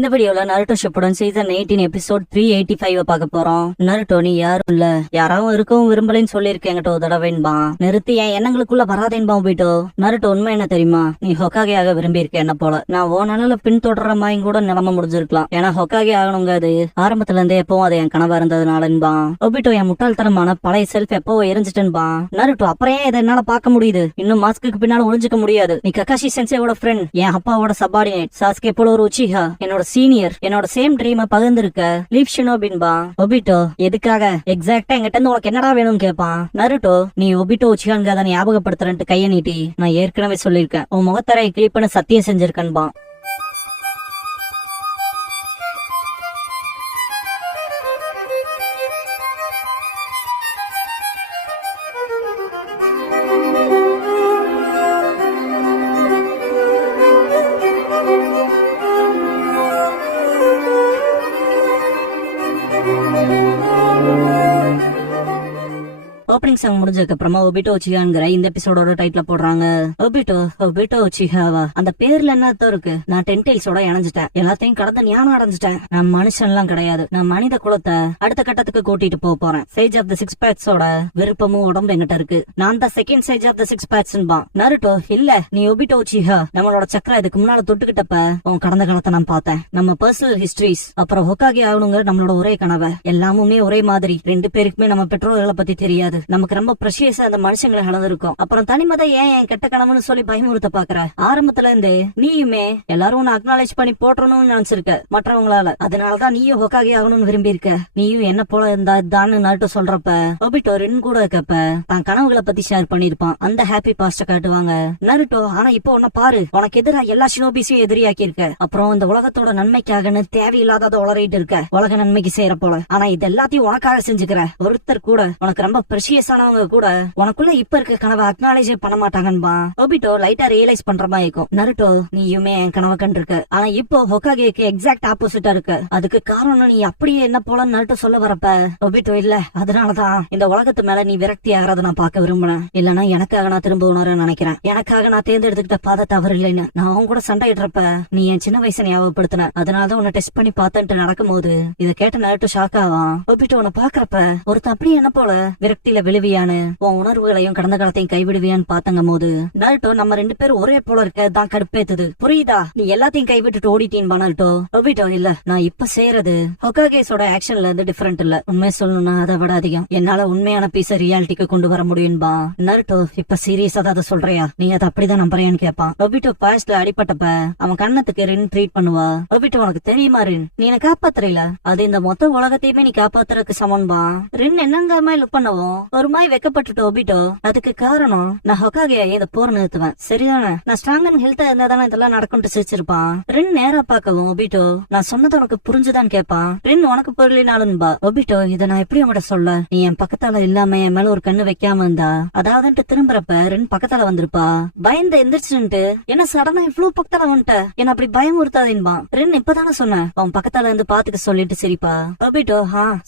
இந்த வீடியோல Naruto Shippuden season 18 episode 385 பார்க்க போறோம். நருட்டோ நீ யாரும் இல்ல, யாராவும் இருக்கவும் விரும்பலன்னு சொல்லியிருக்கேன் என்கிட்ட ஒரு தடவைன்பா. நிறுத்தி என் எண்ணங்களுக்குள்ள வராதேன்பா போயிட்டோ. நருட்டோ உண்மை என்ன தெரியுமா, நீ ஹொக்காகேயாக விரும்பி இருக்க என்ன போல. நான் ஓ நல பின்தொடர மாதிரி கூட நிலைமை முடிஞ்சிருக்கலாம். ஏன்னா ஹொக்காகே ஆகணுங்க அது ஆரம்பத்துல இருந்தே எப்பவும் அது என் கனவா இருந்ததுனாலன்பா. ஒபிட்டோ என் முட்டாள்தனமான பழைய செல்ஃப் எப்போ எரிஞ்சிட்டேன்பா. நருட்டோ அப்புறம் ஏன் இதை என்னால பார்க்க முடியுது, இன்னும் மாஸ்க்கு பின்னால ஒளிஞ்சுக்க முடியாது. நீ கக்காஷி சென்சேவோட ஃப்ரெண்ட், என் அப்பாவோட சபார்டினேட், சாஸ்கே போல ஒரு உச்சிஹா, என்னோட சீனியர், என்னோட சேம் ட்ரீம் பகிர்ந்திருக்க லீவ் ஷினோபின்பா. ஒபிட்டோ எதுக்காக எக்ஸாக்டா என்கிட்ட இருந்து உனக்கு என்னடா வேணும்னு கேட்பான். நருட்டோ நீ ஒபிட்டோ உச்சிஹான்க அதை ஞாபகப்படுத்துறேன்ட்டு கைய நீட்டி, நான் ஏற்கனவே சொல்லியிருக்கேன் உன் முகத்தரை கிளிப்புன்னு சத்தியம் செஞ்சிருக்கன்பா. ஓப்பனிங் சாங் முடிஞ்சதுக்கு அப்புறமா ஒபிட்டோ உச்சிஹாங்கிற இந்த எபிசோடோட டைட்டில் போடுறாங்க. ஒபிட்டோ உச்சிஹாவா, அந்த பேர்ல என்ன இருக்கு? நான் டென்டைல்ஸோட இணைஞ்சிட்டேன், எல்லாத்தையும் கடந்து ஞானம் அடைஞ்சிட்டேன். நான் மனுஷன் எல்லாம் கிடையாது, நான் மனித குலத்தை அடுத்த கட்டத்துக்கு கூட்டிட்டு போறேன். சேஜ் ஆஃப் த சிக்ஸ் பேட்ஸோட விருப்பமும் உடம்பு எங்கிட்ட இருக்கு. நான் தான் second sage of the six பேட்ஸ்ன்பா. நருட்டோ இல்ல, நீ ஒபிட்டோ உச்சிஹா நம்மளோட சக்கரம் இதுக்கு முன்னால தொட்டுக்கிட்டப்ப உன் கடந்த காலத்தை நான் பார்த்தேன். நம்ம பர்சனல் ஹிஸ்டரிஸ் அப்புறம் ஹொக்காகே ஆகணுங்க நம்மளோட ஒரே கனவை எல்லாமுமே ஒரே மாதிரி. ரெண்டு பேருக்குமே நம்ம பெற்றோர்களை பத்தி தெரியாது, நமக்கு ரொம்ப பிரஷியஸா அந்த மனுஷங்களை கலந்துருக்கும். அப்புறம் தனிமத ஏன் என் கெட்ட கனவுன்னு சொல்லி பயமுறுத்த பாக்குற. ஆரம்பத்துல இருந்தே நீயுமே எல்லாரும் உன்னை அக்னாலேஜ் பண்ணி போட்டணும்னு நினைச்சிருக்க மற்றவங்களால. அதனாலதான் நீயும் ஹொக்காகே ஆகணும்னு விரும்பி இருக்க. நீயும் என்ன போல இருந்தா இதான்னு நருட்டோ சொல்றப்ப ஒபிட்டோ ரெண்டு கூட இருக்கப்ப தான் கனவுகளை பத்தி ஷேர் பண்ணிருப்பான். அந்த ஹாப்பி பாஸ்ட காட்டுவாங்க. நருட்டோ ஆனா இப்போ உன்ன பாரு, உனக்கு எதிரா எல்லா ஷினோபிஸையும் எதிரியாக்கி இருக்க. அப்புறம் இந்த உலகத்தோட நன்மைக்காகன்னு தேவையில்லாத உளறிட்டு இருக்க, உலக நன்மைக்கு செய்யற போல. ஆனா இது எல்லாத்தையும் உனக்காக செஞ்சுக்கிற ஒருத்தர் கூட உனக்கு ரொம்ப பிரஷியஸானவங்க கூட உனக்குள்ள இப்ப இருக்க கனவை அக்னாலேஜ் பண்ண மாட்டாங்கன்பா. ஒபிட்டோ லைட்டா ரியலைஸ் பண்ற மாதிரி இருக்கும். நருட்டோ நீயுமே என் கனவை கண்டிருக்க, ஆனா இப்போ ஹொக்காகேக்கு எக்ஸாக்ட் ஆப்போசிட்டா இருக்கு. அதுக்கு காரணம் நீ அப்படியே என்ன போல நருட்டோ சொல்ல வரப்ப ஒபிட்டோ இல்ல, அதனாலதான் இந்த உலகத்து மேல நீ விரக்தி ஆகிறத நான் பார்க்க விரும்புறேன். இல்லன்னா எனக்காக நான் திரும்ப உணர நினைக்கிறேன். எனக்காக நான் தேர்ந்தெடுத்துக்கிட்ட பாதை தவறு இல்லைன்னு நான் அவங்க கூட சண்டையிடுறப்ப நீ என் சின்ன வயசை ஞாபகப்படுத்தின. அதனாலதான் உன்னை டெஸ்ட் பண்ணி பார்த்தன்ட்டு நடக்கும் போது இதை கேட்ட நருட்டோ ஷாக் ஆவான். ஒபிட்டோ உன்னை பாக்குறப்ப ஒருத்தன் அப்படியே என்ன போல விரக்தியில விழுவியான்னு உன் உணர்வுகளையும் கடந்த காலத்தையும் கைவிடுவியான்னு பாத்தங்க போது நருட்டோ நம்ம ரெண்டு பேரும் ஒரே போல இருக்க தான் கடுப்பேத்துது. புரியுதா? நீ எல்லாத்தையும் கைவிட்டுட்டு ஓடிட்டீன்பா நருட்டோ. ஒபிட்டோ இல்ல, நான் இப்ப செய்யறது ஹொக்காகேஸோட ஆக்ஷன்ல இருந்து டிஃபரெண்ட் இல்ல. உண்மை சொல்லணும்னா அதை விட அதிகம். என்னால உண்மையான பீஸ ரியாலிட்டிக்கு கொண்டு வர முடியும்பா. நருட்டோ இப்ப சீரியஸா அதை சொல்றியா? நீ அதை அப்படிதான் நம்புறியான்னு கேட்பான். ஒபிட்டோ பாஸ்ட்ல அடிப்பட்டப்ப அவன் கண்ணத்துக்கு ரின் ட்ரீட் பண்ணுவா. ஒபிட்டோ உனக்கு தெரியுமா ரின், நீ என்ன காப்பாத்துறீல, அது இந்த மொத்த உலகத்தையுமே நீ காப்பாத்துறதுக்கு சமன்பா. ரின் என்னங்க லுக் பண்ணவும் ஒரு மாதிரி வெக்கப்பட்டுட்டு ஒபிட்டோ அதுக்கு காரணம் நான் ஹொக்காகே இதை போர் நிறுத்துவேன், சரிதானே? நான் ஸ்ட்ராங் அண்ட் ஹெல்த்தா இருந்தா தானே இதெல்லாம் நடக்கும்னு சிரிச்சிருப்பான். ரின் நேரா பாக்கவும் ஒபிட்டோ நான் சொன்னது உனக்கு புரிஞ்சுதான் கேட்பான். ரின் உனக்கு புரியலினாலும்பா. ஒபிட்டோ இதை நான் எப்படி உங்கள்கிட்ட சொல்ல, நீ என் பக்கத்தால இல்லாம என் மேல ஒரு கண்ணு வைக்காம இருந்தா அதாவதுன்ட்டு திரும்புறப்ப ரின் பக்கத்தால வந்திருப்பா. பயந்து எந்திரிச்சுட்டு என்ன சடனா இவ்வளவு பக்கத்தால வந்துட்ட, என்ன அப்படி பயமுறுத்தாதேன்பா. ரின் இப்பதானே சொன்ன அவன் பக்கத்தால இருந்து பாத்துக்க சொல்லிட்டு சிரிப்பா. ஒபிட்டோ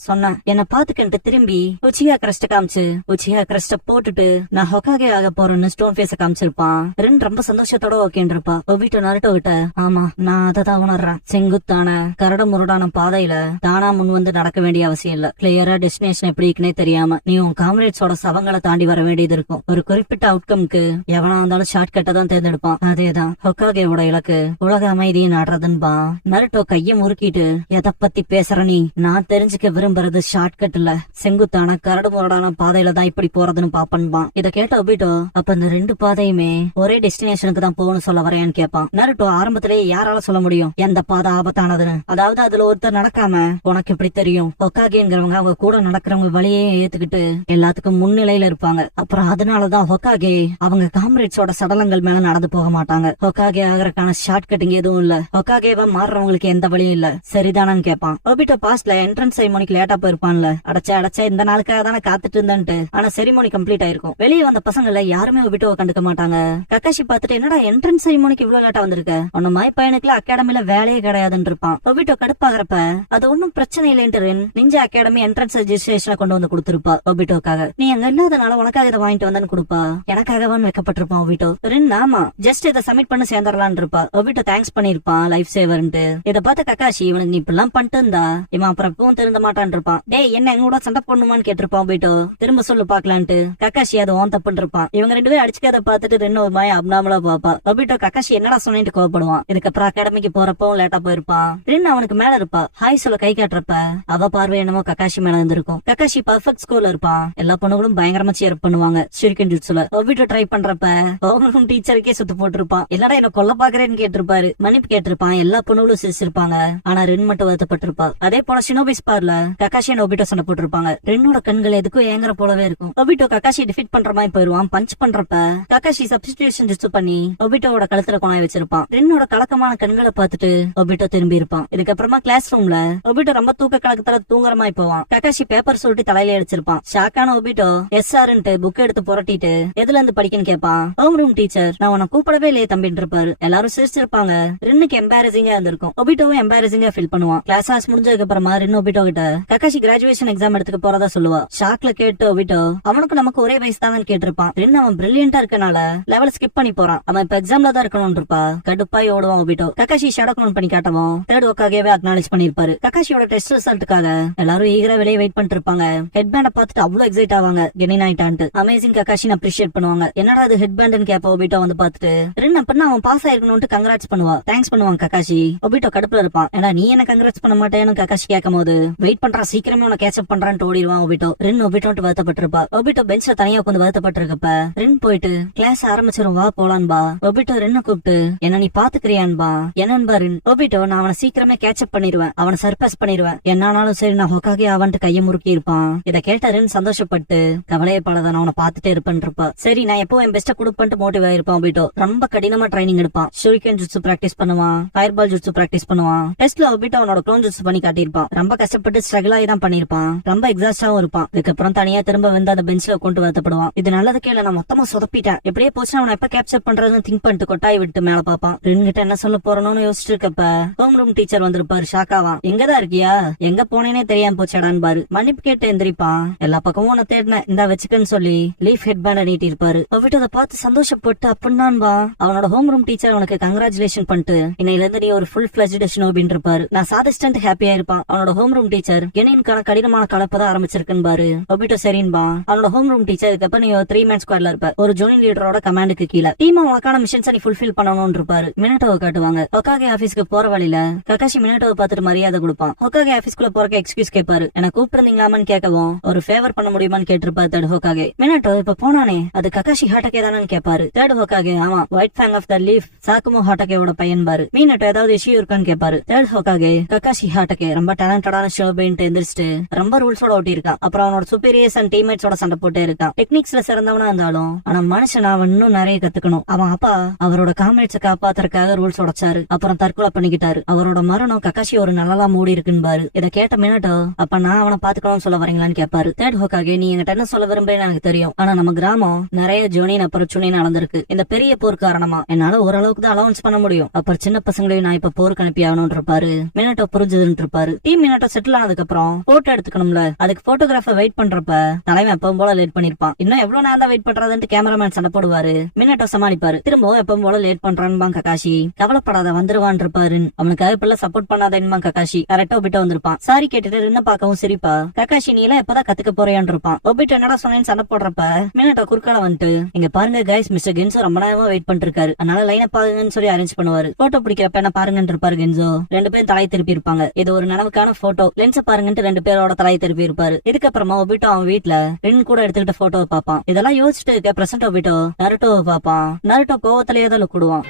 சொன்ன என்ன பாத்துக்கிட்டு திரும்பி உச்சியா கிரஸ்ட காமிச்சு உச்சியா கிரஸ்ட போட்டுட்டு நான் ஹொக்காகே ஆக போறேன்னு ஸ்டோன் ஃபேஸ காமிச்சிருப்பான். ரெண்டு ரொம்ப சந்தோஷத்தோட ஓகேன்னு இருப்பா. ஒபிட்டோ நருட்டோ கிட்ட ஆமா நான் அததான் உணர்றேன், செங்குத்தான கரடு முரடான பாதையில தானா முன் வந்து நடக்க வேண்டிய அவசியம் இல்ல. கிளியரா டெஸ்டினேஷன் எப்படி இருக்குன்னே தெரியாம நீ உன் காம்ரேட்ஸோட சவங்களை தாண்டி வர வேண்டியது இருக்கும். ஒரு குறிப்பிட்ட அவுட்கம்க்கு எவனா இருந்தாலும் ஷார்ட் கட்டை தான் தேர்ந்தெடுப்பான். அதேதான் ஹொக்காகேவோட இலக்கு, உலக அமைதியை நாடுறதுன்பா. நருட்டோ கைய முறுக்கிட்டு எதை பத்தி பேசுற நீ, நான் தெரிஞ்சுக்க விரும்புறது ஷார்ட் கட் இல்ல, செங்குத்தான கரடு முரடான பாதையில தான் இப்படி போறதுன்னு பாப்பன்பான். இத கேட்ட ஒபிட்டோ அப்ப இந்த ரெண்டு பாதையுமே ஒரே டெஸ்டினேஷனுக்கு தான் போகணும்னு சொல்ல வரையான்னு கேட்பான். நருட்டோ ஆரம்பத்திலேயே யாரால சொல்ல முடியும் எந்த பாதை ஆபத்தானதுன்னு? அதாவது அதுல ஒருத்தர் நடக்காம உனக்கு எப்படி தெரியும்? ஹொக்காகேங்கிறவங்க அவங்க கூட நடக்கிறவங்க வழியே ஏத்துக்கிட்டு எல்லாத்துக்கும் முன்னிலையில இருப்பாங்க. அப்புறம் அதனாலதான் ஹொக்காகே அவங்க காம்ரேட்ஸோட சடலங்கள் மேல நடந்து போக மாட்டாங்க. ஹொக்காகே ஆகிறதுக்கான ஷார்ட் கட்டிங் எதுவும் இல்ல, ஹொக்காகேவா மாறுறவங்களுக்கு எந்த வழியும் இல்ல, சரிதானு கேட்பான். ஒபிட்டோ பாஸ்ட்ல என்ட்ரன்ஸ் செரிமோனிக்கு லேட்டா போயிருப்பான்ல, அடைச்சா இந்த நாளுக்காக தானே காத்துட்டு இருந்த இல்லன்ட்டு. ஆனா செரிமோனி கம்ப்ளீட் ஆயிருக்கும். வெளியே வந்த பசங்கள யாருமே ஒபிட்டோவை கண்டுக்க மாட்டாங்க. கக்காஷி பாத்துட்டு என்னடா என்ட்ரன்ஸ் செரிமோனிக்கு இவ்வளவு லேட்டா வந்திருக்க, உன்ன மாய் பையனுக்குல அகாடமில வேலையே கிடையாதுன்னு இருப்பான். ஒபிட்டோ கடுப்பாகிறப்ப அது ஒன்னும் பிரச்சனை இல்லைன்ட்டு ரென் நிஞ்சா அகாடமி என்ட்ரன்ஸ் ரெஜிஸ்ட்ரேஷனை கொண்டு வந்து கொடுத்திருப்பா ஒபிட்டோக்காக. நீ அங்க இல்லாதனால உனக்காக இதை வாங்கிட்டு வந்தேன்னு கொடுப்பா. எனக்காகவான்னு வைக்கப்பட்டிருப்பான் ஒபிட்டோ. ரென் ஆமா ஜஸ்ட் இதை சப்மிட் பண்ணி சேர்ந்துடலான் இருப்பா. ஒபிட்டோ தேங்க்ஸ் பண்ணிருப்பான் லைஃப் சேவர்ன்ட்டு. இதை பார்த்த கக்காஷி இவனுக்கு நீ இப்பெல்லாம் பண்ணிட்டு இருந்தா இவன் அப்புறம் எப்பவும் திருந்த மாட்டான் இருப்பான். டேய் என்ன எங்க கூட சண்டை பண்ணுமான்னு கேட்டிருப்பான் ஒபிட்டோ. திரும்ப சொல்லு பாக்கலான்ட்டு. கக்காஷி அது ஓன் தப்புன்னு இருப்பான். இவங்க ரெண்டு பேரும் அடிச்சுக்காத பார்த்துட்டு ரெண்டு ஒரு மாதிரி அப்னாமலா பாப்பா. ஒபிட்டோ கக்காஷி என்னடா சொன்னிட்டு கோவப்படுவான். இதுக்கப்புறம் அகாடமிக்கு போறப்போ லேட்டா போயிருப்பான். ரென் அவனுக்கு மேல இருப்பா. ஹாய் சொல்ல கை காட்டுறப்ப அவ பார்வை என்னமோ கக்காஷி மேல இருந்திருக்கும். கக்காஷி பர்ஃபெக்ட் ஸ்கோர்ல இருப்பான். எல்லா பொண்ணுகளும் பயங்கரமா சேர் பண்ணுவாங்க ஷூரிகன் ஜுட்சுல. ஒபிட்டோ ட்ரை பண்றப்ப அவங்களும் டீச்சருக்கே சுத்து போட்டிருப்பான். எல்லாரும் என்ன கொல்ல பாக்குறேன்னு கேட்டிருப்பாரு. மன்னிப்பு கேட்டிருப்பான். எல்லா பொண்ணுகளும் சிரிச்சிருப்பாங்க. ஆனா ரென் மட்டும் வருத்தப்பட்டிருப்பா. அதே போல ஷினோபி ஸ்பார்ல கக்காஷி ஒபிட்டோ சண்டை போட்டிருப்பாங்க. ரென்னோட கண்கள் எதுக்கும் ஏங்குற போலவே இருக்கும். ஒபிட்டோ கக்காஷி டிஃபீட் பண்ற மாதிரி போயிருவான். பஞ்ச் பண்றப்ப கக்காஷி சப்ஸ்டிடியூஷன் ஜுட்சு பண்ணி ஒபிட்டோட கழுத்துல கொண்டாய் வச்சிருப்பான். ரென்னோட கலக்கமான கண்களை பார்த்துட்டு ஒபிட்டோ திரும்பி இருப்பான். இதுக்கப்புறமா கிளாஸ் ரூம்ல ஒபிட்டோ ரொம்ப தூக்க கலக்கத்துல தூங்குற மாதிரி போவான். கக்காஷி பேப்பர் சொல்லிட்டு தலையில அடிச்சிருப்பான். ஷாக்கான ஒபிட்டோ எஸ்ஆர்ன்ட்டு புக் எடுத்து புரட்டிட்டு எதுல இருந்து படிக்கன்னு கேட்பான். ஹோம் ரூம் டீச்சர் நான் உன்னை கூப்பிடவே இல்லையே தம்பின்னு இருப்பாரு. எல்லாரும் சிரிச்சிருப்பாங்க. ரென்னுக்கு எம்பாரசிங்கா இருந்திருக்கும். ஒபிட்டோவும் எம்பாரசிங்கா ஃபீல் பண்ணுவான். கிளாஸ் ஹாஸ் முடிஞ்சதுக்கு அப்புறமா ரென் ஒபிட்டோ கிட்ட கக்காஷி கிராஜுவேஷன் எக்ஸாம் எடுத்துக்க போறதா சொல்லுவா. ஷாக்ல கேட்டு ஒபிட்டோ அவனுக்கு நமக்கு ஒரே வயசு தான் கேட்டிருப்பான். ரென் அவன் பிரில்லியண்டா இருக்கனால லெவல் ஸ்கிப் பண்ணி போறான். அவன் இப்ப எக்ஸாம்ல தான் இருக்கணும் இருப்பா. கடுப்பாய் ஓடுவான் ஒபிட்டோ. கக்காஷி ஷேடோ க்ளோன் பண்ணி காட்டவும் தேர்ட் ஒக்காகவே அக்னாலேஜ் பண்ணிருப்பாரு. கக்காஷியோட டெஸ்ட் ரிசல்ட்டுக்காக எல்லாரும் ஈகரா வெளியே வெயிட் பண்ணிட்டு இருப்பாங்க. ஹெட் பேண்ட பார்த்துட்டு அவ்வளவு எக்ஸைட் ஆவாங்க. கெனின் ஆயிட்டான்ட்டு. அமேசிங் கக்காஷின் அப்ரிஷியேட் பண்ணுவாங்க. என்னடா அது ஹெட் பேண்ட்னு கேப்ப ஒபிட்டோ வந்து பார்த்துட்டு ரென் அப்படின்னா அவன் பாஸ் ஆயிருக்கணும்னு கங்க்ராட்ஸ் பண்ணுவா. தேங்க்ஸ் பண்ணுவாங்க கக்காஷி. ஒபிட்டோ கடுப்புல இருப்பான். ஏன்னா நீ என்ன கங்க்ராட்ஸ் பண்ண மாட்டேன்னு கக்காஷி கேட்கும் போது வெயிட் பண்றான் சீக்கிரமே உன கேட்சப் பண்றான்னு ஓடிடுவான் ஒபிட்டோ. ரென் ஒபிட்டோட்டு வருத்தப்பட்டிருப்பா. ஒபிட்டோ பெஞ்ச்ல தனியா உட்காந்து வருத்தப்பட்டிருக்கப்ப ரென் போயிட்டு கிளாஸ் ஆரம்பிச்சிரும் வா போலான்பா. ஒபிட்டோ ரென்ன கூப்பிட்டு என்ன நீ பாத்துக்கிறியான்பா. என்னன்பா ரென். ஒபிட்டோ நான் அவனை சீக்கிரமே கேட்சப் பண்ணிடுவேன். அவனை சர்பாஸ் பண்ணிடுவேன். என்னானாலும் சரி நான் ஹொக்காகே அவன்ட்டு கையை முறுக்கி இருப்பான். இதை கேட்ட ரென் சந்தோஷப்பட்டு கவலையப்படாத நான் அவனை பாத்துட்டே இருப்பேன் இருப்பா. சரி நான் எப்போ என் பெஸ்ட கொடுப்பேன்ட்டு மோட்டிவ் ஆயிருப்பான் ஒபிட்டோ. ரொம்ப கடினமா ட்ரைனிங் எடுப்பான். ஷூரிகன் ஜுட்சு பிராக்டிஸ் பண்ணுவான். ஃபயர் பால் ஜுட்சு பிராக்டிஸ் பண்ணுவான். டெஸ்ட்ல ஒபிட்டோ அவனோட க்ளோன் ஜுட்சு பண்ணி காட்டியிருப்பான். ரொம்ப கஷ்டப்பட்டு ஸ்ட்ரகிள் ஆகி தான் பண்ணிருப்பான். ரொம்ப எக்ஸாஸ்டாவும் இருப்பான். இதுக்கப்புறம் தனியா திரும்ப வந்து அந்த பெஞ்ச்ல கொண்டு வருத்தப்படுவான். இது நல்லது கேள நான் மொத்தமா சொதப்பிட்டேன். எப்படியே போச்சு அவனை எப்ப கேப்சர் பண்றதுன்னு திங்க் பண்ணிட்டு கொட்டாய் விட்டு மேல பாப்பான். ரென் கிட்ட என்ன சொல்ல போறணும்னு யோசிச்சு இருக்கப்ப ஹோம் ரூம் டீச்சர் வந்திருப்பாரு. ஷாக்காவான். எங்கதான் இருக்கியா எங்க போனேனே தெரியாம போச்சாடான்னு பாரு. மன்னிப்பு கேட்டு எந்திரிப்பான். எல்லா பக்கமும் உன்னை தேடின இந்த வச்சுக்கன்னு சொல்லி லீஃப் ஹெட் பேண்ட நீட்டி இருப்பாரு. ஒபிட்டோ அதை பார்த்து சந்தோஷப்பட்டு அப்படின்னான்பா. அவனோட ஹோம் ரூம் டீச்சர் அவனுக்கு கங்க்ராச்சுலேஷன் பண்ணிட்டு இன்னையில இருந்து நீ ஒரு ஃபுல் ஃபிளஜ்ட் ஷினோபின்னு இருப்பாரு. நான் சாதிஸ்டன்ட் ஹாப்பியா இருப்பான். அவனோட ஹோம் ரூம் டீச்சர் கெனின்கான கடினமான கலப்பதான் ஆரம்பிச்சிருக்குன்னு பாரு. ஒபிட்டோ சரின்பா. அவனோட ஹோம் ரூம் டீச்சர் இதுக்கப்புறம் நீ ஒரு 3 மேன் ஸ்குவாட்ல இருப்ப. ஒரு ஜூனியர் லீடரோட கமாண்டுக்கு கீழே டீம் உனக்கான மிஷன்ஸ் நீ ஃபுல்ஃபில் பண்ணணும்னு இருப்பாரு. மினட்டோவை காட்டுவாங்க. ஹொக்காகே ஆபீஸ்க்கு போற வழியில கக்காஷி மினட்டோவை பார்த்துட்டு மரியாதை கொடுப்பான். ஹொக்காகே ஆபீஸ்க்குள்ள போறக்க எக்ஸ்கியூஸ் கேட்பாரு. என்ன கூப்பிட்டுருந்தீங்களாமன்னு கேட்கவும் ஒரு ஃபேவர் பண்ண முடியுமான்னு கேட்டிருப்பாரு தேர்ட் ஹொக்காகே. மினட்டோ இப்ப போனானே அது கக்காஷி ஹாட்டகே தானு கேட்பாரு. தேர்ட் ஹொக்காகே ஆமா white fang of the leaf Sakumo ஹாட்டகேவோட பையன் பாரு. மினட்டோ ஏதாவது இஷ்யூ இருக்கான்னு கேட்பாரு. தேர்ட் ஹொக்காகே கக்காஷி ஹாட்டகே ரொம்ப டேலண்டடான ஷோபேன்ட்டு எந்திரிச்சிட்டு ரொம்ப ரூல்ஸோட ஓட்டி இருக்கான். அப்புறம் அவனோட சுப்பீரியர்ஸ் அண்ட் டீம்மேட்ஸோட சண்டை போட்டே இருக்கான். டெக்னிக்ஸ்ல சிறந்தவனா இருந்தாலும் ஆனா மனுஷன் அவன் இன்னும் நிறைய கத்துக்கணும். அவன் அப்பா அவரோட காம்ரேட்ஸை காப்பாத்துறதுக்காக ரூல்ஸ் உடைச்சாரு. அப்புறம் தற்கொலை பண்ணிக்கிட்டாரு. அவரோட மரணம் கக்காஷி ஒரு நல்லா மூடி இருக்குன்னு பாரு. இதை கேட்ட மினட்டோ அப்ப நான் அவனை பாத்துக்கணும்னு சொல்ல வரீங்களான்னு கேட்பாரு. தேர்ட் ஹொக்காகே நீ என்கிட்ட என்ன சொல்ல விரும்புறேன்னு எனக்கு தெரியும். ஆனா நம்ம கிராமம் நிறைய ஜோனின் அப்புறம் சுனி நடந்திருக்கு. இந்த பெரிய போர் காரணமா என்னால ஓரளவுக்கு தான் அலவன்ஸ் பண்ண முடியும். அப்புறம் சின்ன பசங்களையும் நான் இப்ப போருக்கு அனுப்பி ஆகணும்னு இருப்பாரு. மினட்டோ புரிஞ்சதுன்னு இருப்பாரு. டீம் மினட்டோ செட்டில் ஆனதுக்கு அப்புறம் போட்டோ எடுத்துக்கணும்ல. அதுக்கு போட்டோகிராஃபர் வெயிட் பண்றப்ப தலைவன் எப்பவும் போல லேட் பண்ணிருப்பான். இன்னும் எவ்வளவு நேரம் தான் வெயிட் பண்றதுன்னு கேமராமேன் சண்டை போடுவாரு. மினட்டோ சமாளிப்பாரு. திரும்பவும் எப்பவும் போல லேட் பண்றான்பா கக்காஷி. கவலைப்படாத வந்துருவான் இருப்பாரு. அவனுக்காக இப்ப சப்போர்ட் பண்ணாதேன்மா கக்காஷி. கரெக்டா ஒபிட்டோ வந்திருப்பான். சாரி கேட்டுட்டு என்ன பாக்கவும் சிரிப்பா. கக்காஷி நீ எல்லாம் எப்பதான் கத்துக்க போறியான்னு இருப்பான். ஒபிட்டோ என்னடா சொன்னேன்னு சண்டை போடுறப்ப மினட்டோ குறுக்கால வந்துட்டு இங்க பாருங்க கைஸ் மிஸ்டர் கென்சோ ரொம்ப நேரமா வெயிட் பண்ணிட்டு இருக்காரு. அதனால லைன பாருங்கன்னு சொல்லி அரேஞ்ச் பண்ணுவாரு. போட்டோ பிடிக்கிறப்ப என்ன பாருங்கன்னு இருப்பாரு கென்சோ. ரெண்டு பேரும் தலையை திருப்பி இருப்பாங்க. இது ஒரு நனவுக்கான போட்டோ. லென்ஸ பாருங்கன்ட்டு ரெண்டு பேரோட தலையை திருப்பி இருப்பாரு. இதுக்கப்புறமா ஒபிட்டோ அவன் வீட்டுல ரெண்டு கூட எடுத்துக்கிட்ட போட்டோவை பாப்பான். இதெல்லாம் யோசிச்சுட்டு இருக்க பிரசன்ட் ஒபிட்டோ நருட்டோவை பாப்பான். நருட்டோ கோவத்திலேயே தான் கூடுவான்.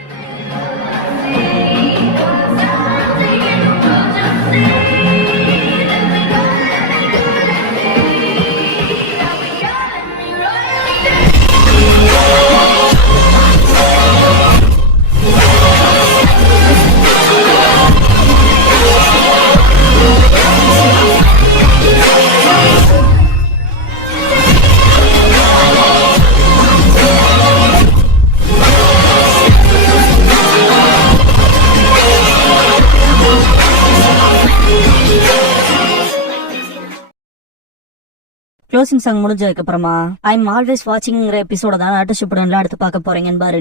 க்ளோசிங் சாங் முடிஞ்சதுக்கு அப்புறமா ஐ எம் ஆல்வேஸ் வாட்சிங்கிற எபிசோட தான் நாட்டு ஷிப்புடன்ல எடுத்து பார்க்க போறீங்கன்னு பாரு.